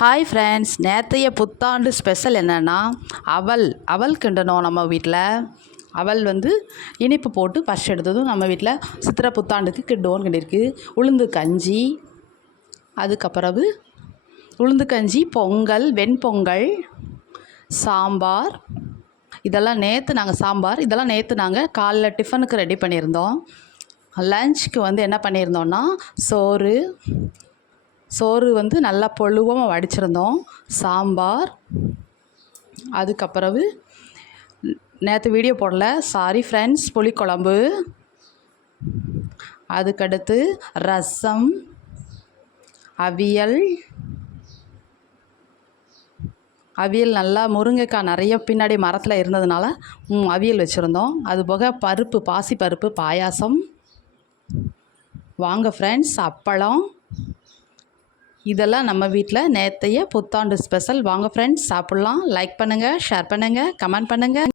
Hi friends நேற்றைய புத்தாண்டு special என்னென்னா அவல் அவல் கிண்டணும் நம்ம வீட்டில் அவல் வந்து இனிப்பு போட்டு ஃபஸ்ட் எடுத்ததும் நம்ம வீட்டில் சித்திரை புத்தாண்டுக்கு கிண்டுவோன்னு கிண்டிருக்கு உளுந்து கஞ்சி அதுக்கப்புறவு உளுந்து கஞ்சி பொங்கல் வெண்பொங்கல் சாம்பார். இதெல்லாம் நேற்று நாங்கள் சாம்பார் இதெல்லாம் நேற்று நாங்கள் காலைல டிஃபனுக்கு ரெடி பண்ணியிருந்தோம். லஞ்சுக்கு வந்து என்ன பண்ணியிருந்தோன்னா சோறு சோறு வந்து நல்லா பொழுவமாக வடிச்சிருந்தோம். சாம்பார் அதுக்கப்புறவு நேற்று வீடியோ போடல. சாரி ஃப்ரெண்ட்ஸ் புளிக்குழம்பு. அதுக்கடுத்து ரசம் அவியல். அவியல் நல்லா முருங்கைக்காய் நிறைய பின்னாடி மரத்தில் இருந்ததுனால அவியல் வச்சுருந்தோம். அது போக பருப்பு பாசி பருப்பு பாயாசம். வாங்க ஃப்ரெண்ட்ஸ் அப்பளம். இதெல்லாம் நம்ம வீட்டில் நேற்றைய புத்தாண்டு ஸ்பெஷல். வாங்க ஃப்ரெண்ட்ஸ் சாப்பிட்லாம். லைக் பண்ணுங்கள் ஷேர் பண்ணுங்கள் கமெண்ட் பண்ணுங்கள்